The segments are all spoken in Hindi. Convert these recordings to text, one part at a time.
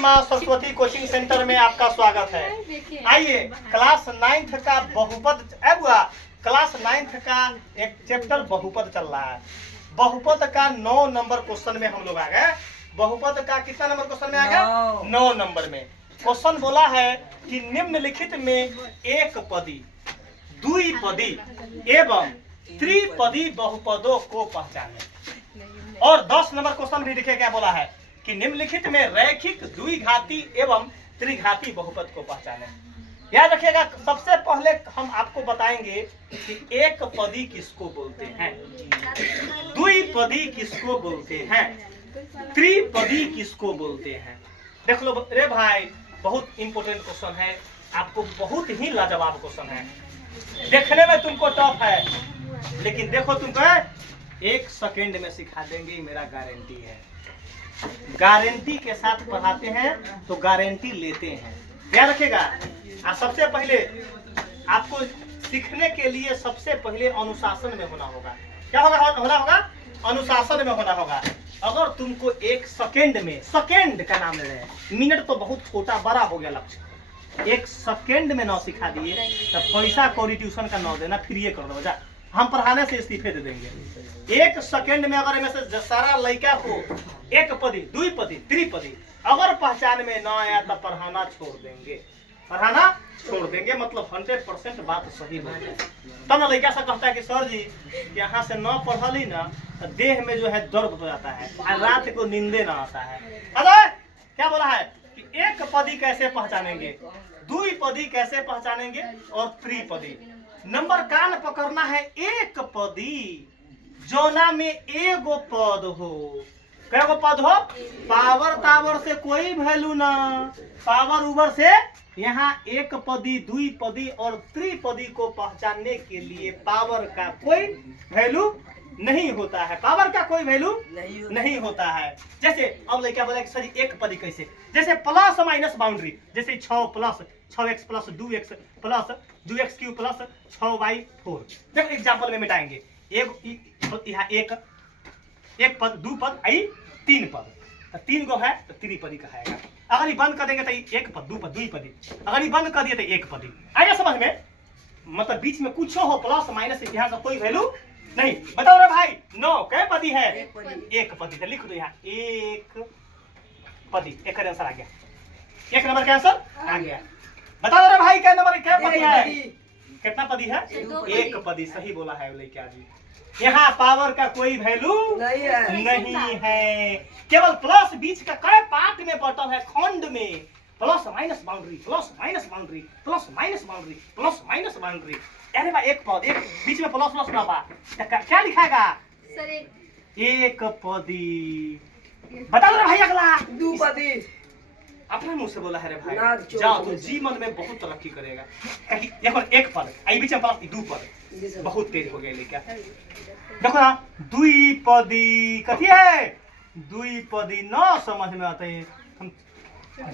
माँ सरस्वती कोचिंग सेंटर में आपका स्वागत है। आइए, क्लास 9th का बहुपद क्लास 9th का एक चैप्टर बहुपद चल रहा है। बहुपद का 9 नंबर क्वेश्चन में हम लोग आ गए। बहुपद का कितना नंबर क्वेश्चन में आ गया? 9 नंबर में क्वेश्चन बोला है कि निम्नलिखित में एक पदी, द्विपदी एवं त्रिपदी बहुपदों को पहचाने। और 10 नंबर क्वेश्चन भी देखिए क्या बोला है कि निम्नलिखित में रैखिक द्विघाती एवं त्रिघाती बहुपद को पहचाने। याद रखिएगा, सबसे पहले हम आपको बताएंगे कि एक पदी किसको बोलते हैं, द्विपदी किसको बोलते हैं, त्रिपदी किसको बोलते हैं। देख लो रे भाई, बहुत इंपॉर्टेंट क्वेश्चन है, आपको बहुत ही लाजवाब क्वेश्चन है। देखने में तुमको टफ है, लेकिन देखो तुमको 1 सेकेंड में सिखा देंगे, मेरा गारंटी है। गारंटी के साथ पढ़ाते हैं तो गारंटी लेते हैं, याद रखेगा। सबसे पहले आपको सीखने के लिए सबसे पहले अनुशासन में होना होगा। क्या होगा? होना होगा अनुशासन में होना होगा। अगर तुमको 1 सेकेंड में, सेकेंड का नाम ले रहे हैं, मिनट तो बहुत छोटा बड़ा हो गया लक्ष्य, 1 सेकेंड में ना सिखा दिए तब पैसा कौड़ी ट्यूशन का ना देना, फ्री कर दो, जा हम पढ़ाने से इस्तीफे दे देंगे। 1 सेकेंड में अगर इनमें से सारा लड़का को एक पदी, द्विपदी, त्रिपदी अगर पहचान में ना आया तो पढ़ाना छोड़ देंगे, पढ़ाना छोड़ देंगे। मतलब 100% बात सही हो जाए। तब ना लड़का से कहता है कि सर जी यहाँ से न पढ़ली ना तो देह में जो है दर्द हो जाता है और रात को नींदे ना आता है। अरे क्या बोला है कि एक पदी कैसे पहचानेंगे, द्विपदी कैसे पहचानेंगे और त्रिपदी। नंबर कान पकड़ना है। एक पदी जोना में एगो पद हो, कैगो पद हो, पावर टावर से कोई वैल्यू ना, पावर उबर से यहाँ एक पदी, द्विपदी और त्रिपदी को पहचानने के लिए पावर का कोई वैल्यू नहीं होता है, पावर का कोई वैल्यू नहीं होता है। जैसे अब क्या बोला कि सर एक पदी कैसे, जैसे प्लस माइनस बाउंड्री, जैसे 6 plus 6x plus 2x plus 2x cube plus 6y4। देखो एग्जाम्पल में मिटाएंगे। यहाँ एक पद, 2 पद, 3 पद, तो 3 गो है तो त्रिपदी कहेगा। अगर ये बंद कर देंगे तो 1 पद, 2 पद, द्विपदी। अगर ये बंद कर दिए तो 1 पदी। आएगा समझ में? मतलब बीच में कुछ हो प्लस माइनस यहाँ से कोई वैल्यू नहीं। बताओ रे भाई, 9 कै पदी है? 1 पदी। तो लिख दो यहाँ 1 पदी। एक का आंसर आ गया, 1 नंबर का आंसर आ गया। बताओ रे भाई क्या नंबर, क्या पदी है, कितना पदी है? 1 पदी। सही बोला है लड़का जी। यहाँ पावर का कोई वैल्यू नहीं है, केवल प्लस बीच का कई पार्ट में बटल है, खंड में। Plus minus boundary, plus minus boundary, plus minus boundary, plus minus boundary. अरे भाई एक पद, एक बीच में प्लस प्लस ना बा, क्या लिखाएगा? एक पदी। बता दो भाई अगला। 2 पदी। अपने मुंह से बोला है रे भाई, जाओ तुम जीवन में बहुत तरक्की करेगा। देखो 1 पद, आई बीच में प्लस 2 पद, बहुत तेज हो गया लेकिन। देखो ना द्विपदी कथी है? द्विपदी न समझ में आते हैं, हम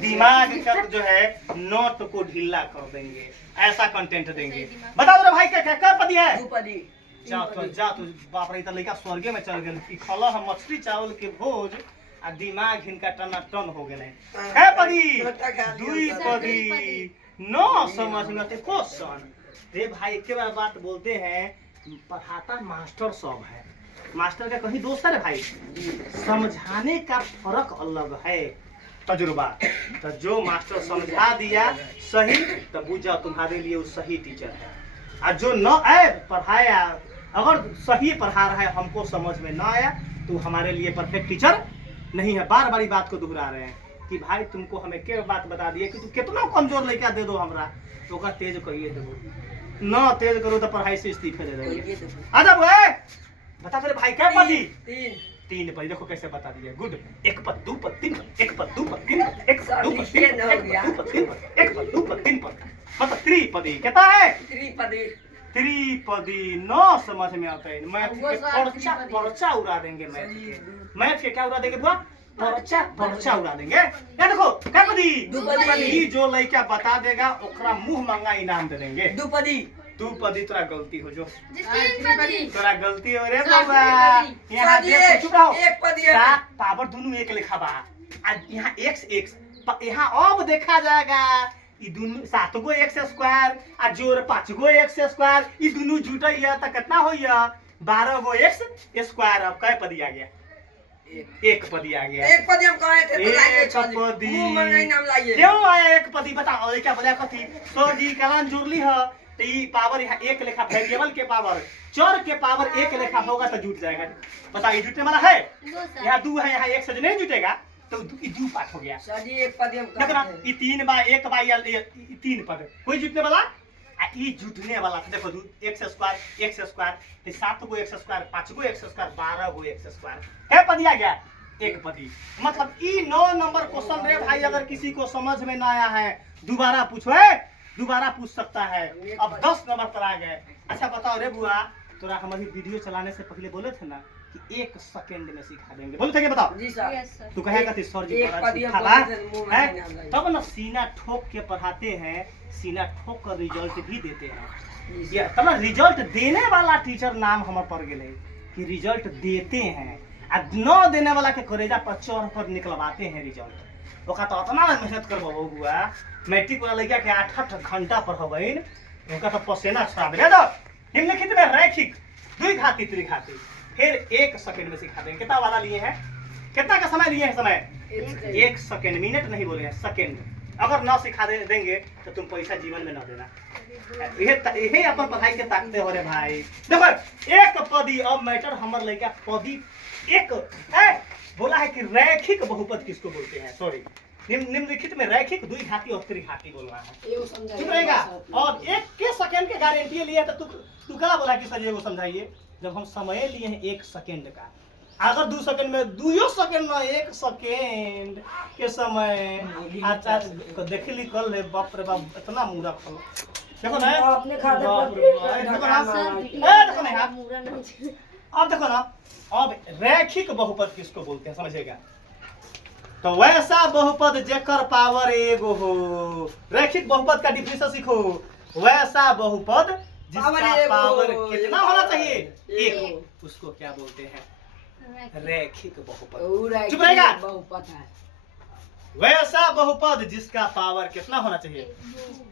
दिमाग का जो है नोट को ढीला कर देंगे, ऐसा कंटेंट देंगे। बता दो भाई क्या पदी है? 2 पदी। जा तो बाप रे, लड़का स्वर्ग में चल गए। खला हम मछली चावल के भोज आ दिमाग इनका टनाटन हो गए। है पदी, द्विपदी न समझ में आते क्वेश्चन। रे भाई एक बार बात बोलते हैं, पढ़ाता मास्टर सब है, मास्टर का कहीं दोस्त है भाई, समझाने का फर्क अलग है, तजुर्बा। तो जो मास्टर समझा दिया सही तो बुझा तुम्हारे लिए वो सही टीचर है, और जो न आए पढ़ाया, अगर सही पढ़ा रहा है हमको समझ में ना आया तो हमारे लिए परफेक्ट टीचर नहीं है। बार बार बात को दोहरा रहे हैं कि भाई तुमको हमें क्या बात बता दिए कि तू कितना कमजोर लड़का दे दो हमरा, तो का तेज कहिए देबो, न तेज करो तो पढ़ाई से इस्तीफे दे देंगे। अदब है। बता दो भाई क्या पदी? 3 पदी। देखो कैसे बता दिया, गुड। 1 पद, 2 पद, 3 पद, 1 पद, 2 पद, 3 पद, 1 पद, 2 पद, 3 पद, 1 पद, 2 पद, 3 पद, 1 पद, 2 पद, 3 पद, मतलब त्रिपदी। कहता है त्रिपदी न समझ में आता है। मैथ के पर्चा उड़ा देंगे, मैथ के क्या उड़ा देंगे बुआ? पर्चा उड़ा देंगे। या देखो क्या पदी? 2 पदी। जो लड़का बता देगा ओकरा मुंह मांगा इनाम दे देंगे। 2 पदी। 2 पदी। तोरा गलती हो जो, पदी। तोरा गलती हो रे बाबा। यहाँ देख चुप रहो, 1 पदी है। पावर दोनों एक लिखा बा, आज यहाँ x यहाँ अब देखा जाएगा ई दोनों 7 गो एक्स स्क्वायर आ जोड़ 5 गो एक्स स्क्वायर ई दोनों जुटैया त कितना होइया 12 गो एक्स स्क्वायर। अब कै पदी आ गया? एक पदी आ गया। एक पदी हम कहे थे तो लाइए एक पदी मुंह में नहीं नाम लाइए। क्यों आया एक पदी बताओ क्या बोला कथी? सर जी कलान जुड़ली है तो ई पावर यहाँ एक लेखा वेरिएबल के पावर चर के पावर एक लेखा होगा तो जुट जाएगा। बताओ ये जुटने वाला है? यहाँ 2 है, यहाँ 1 से नहीं जुटेगा तो ई 2 पार्ट हो गया। सर जी एक पदी हम देखो ना कहे ई 3 बाय 1 बाय 3 पद कोई जुटने वाला आ ई जुटने वाला था। देखो एक्स स्क्वायर तो 7 गो एक्स स्क्वायर 5 गो एक्स स्क्वायर 12 गो एक्स स्क्वायर है पदी आ गया एक पदी। मतलब ई 9 नंबर क्वेश्चन रे भाई, अगर किसी को समझ में ना आया है दोबारा पूछो, दोबारा पूछ सकता है। अब 10 नंबर पर आ गए। अच्छा बताओ रे बुआ, तोरा हमारी वीडियो चलाने से पहले बोले थे ना कि 1 सेकंड में सिखा देंगे, बोले थे क्या? बताओ जी सर। तू कहेगा कि सर जी एक पदी हम सिखावा बोले थे, मुंह में नहीं नाम है लाइए। तब ना सीना ठोक के पढ़ाते हैं, सीना ठोक कर रिजल्ट भी देते हैं। ये तब ना रिजल्ट देने वाला टीचर नाम हमारे पड़ गए कि रिजल्ट देते हैं आ न देने वाला के करेजा पर चढ़ कर निकलवाते हैं रिजल्ट। ओका तो इतना मेहनत करबो बुआ, मैट्रिक वाला लड़का के 8-8 घंटा पढ़बइन, उनका तो पसीना छुड़ा दे दो। निम्नलिखित में रैखिक द्विघाती त्रिघाती फिर 1 सेकंड में सिखा देंगे। कितना वाला लिए हैं? कितना का समय लिए हैं? समय 1 सेकंड, मिनट नहीं बोले हैं, सेकंड। अगर ना सिखा देंगे तो तुम पैसा जीवन में ना देना। यही अपन पढ़ाई के ताकते हो रे भाई। देखो एक पदी, अब मैटर हमर लड़का पदी एक बोला है कि रैखिक बहुपद किसको बोलते हैं? सॉरी, निम्नलिखित में रैखिक द्विघाती और त्रिघाती बोलना है। चुप रहेगा। और 1 सेकंड के गारंटी लिए तो तू क्या बोला कि सर ये को समझाइए? जब हम समय लिए हैं 1 सेकंड का, अगर 2 सेकंड में 2 सेकंड में 1 सेकंड के समय अच्छा देख ली कर ले। बाप रे बाप इतना मुंह खोलो। देखो ना अपने खाते देखो ना अब देखो ना, अब रैखिक बहुपद किसको बोलते हैं समझेगा? तो वैसा बहुपद जेकर पावर एगो हो। रैखिक बहुपद का डिफिनेशन सीखो। वैसा बहुपद जिसका पावर कितना होना चाहिए? 1, उसको क्या बोलते हैं? रैखिक बहुपद। चुप रहेगा। बहुपद है वैसा बहुपद जिसका पावर कितना होना चाहिए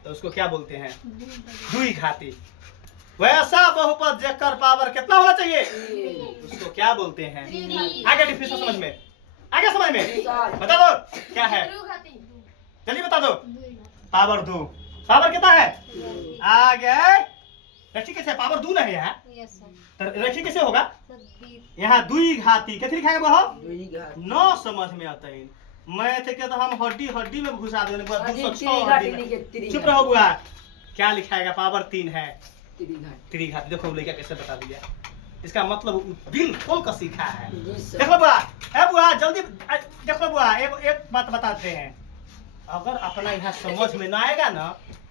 तो उसको क्या बोलते हैं? द्विघाती। वैसा बहुपद जेकर पावर कितना होना चाहिए उसको क्या बोलते हैं? आगे डिफिनेशन समझ में, आगे समझ में बता दो क्या है? जल्दी बता दो। पावर 2। पावर कितना है? आगे रैखिक कैसे? पावर 2 नहीं है तो रैखिक कैसे होगा? यहाँ द्विघाती कैसे लिखाएगा बहो? 9 समझ में आता है। मैथ के तो हम हड्डी में घुसा देंगे 206 हड्डी में। चुप रहो बुआ। क्या लिखाएगा? पावर 3 है त्रिघाती। देखो लेके कैसे बता दिया। इसका मतलब बिल्कुल का सीखा है। देखो बुआ, ए बुआ जल्दी देखो बुआ, एक बात बताते हैं। अगर अपना यहाँ समझ में ना आएगा ना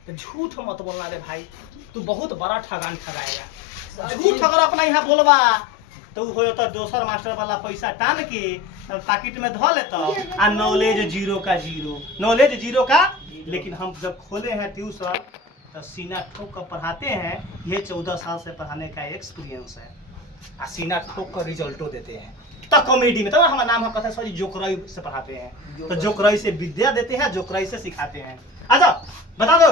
तो झूठ मत बोलना रे भाई, तू बहुत बड़ा ठगान ठगाएगा। झूठ अगर अपना यहाँ बोलबा तो हो तो दोसर मास्टर वाला पैसा टान के पैकेट में धो लेता आ नॉलेज 0 का 0, नॉलेज 0 का। लेकिन हम जब खोले हैं ट्यूशन तो सीना ठोक कर पढ़ाते हैं। ये 14 साल से पढ़ाने का एक्सपीरियंस है। आ सीना ठोक कर रिजल्टो देते हैं। तो कॉमेडी में तो हमारा नाम हम कहते हैं सर जी जोकराई से पढ़ाते हैं। तो जोकराई से विद्या देते हैं, जोकराई से सिखाते हैं। अच्छा बता दो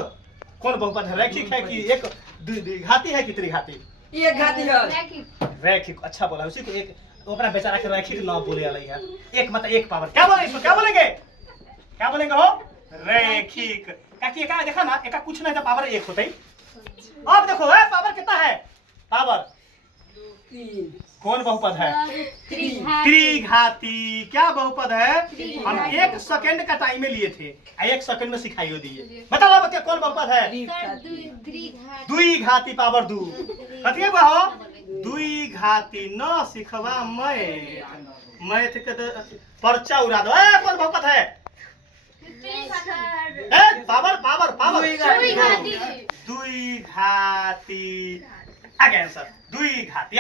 कौन बहुपद है? रैखिक है कि एक द्विघाती है कि त्रिघाती? एक घाती है रैखिक। अच्छा बोला। उसी को एक अपना बेचारा के रैखिक ना बोले वाला है। एक मतलब एक पावर क्या बोले? इसको क्या बोलेंगे? क्या बोलेंगे हो? रैखिक। काकी का देखा ना, एका कुछ नहीं था पावर 1 होता ही। अब देखो है पावर कितना है? पावर 3। कौन बहुपद है? त्रिघाती। क्या बहुपद है? हम 1 सेकंड का टाइम में लिए थे, 1 सेकंड में सिखाइयो दिए। बताओ बच्चे कौन बहुपद है? द्विघाती। पावर 2 कथी है बहो? द्विघाती। न सिखवा मैथ के तो पर्चा उड़ा दो। कौन बहुपद है? पावर पावर पावर द्विघाती। आ गया आंसर द्विघाती।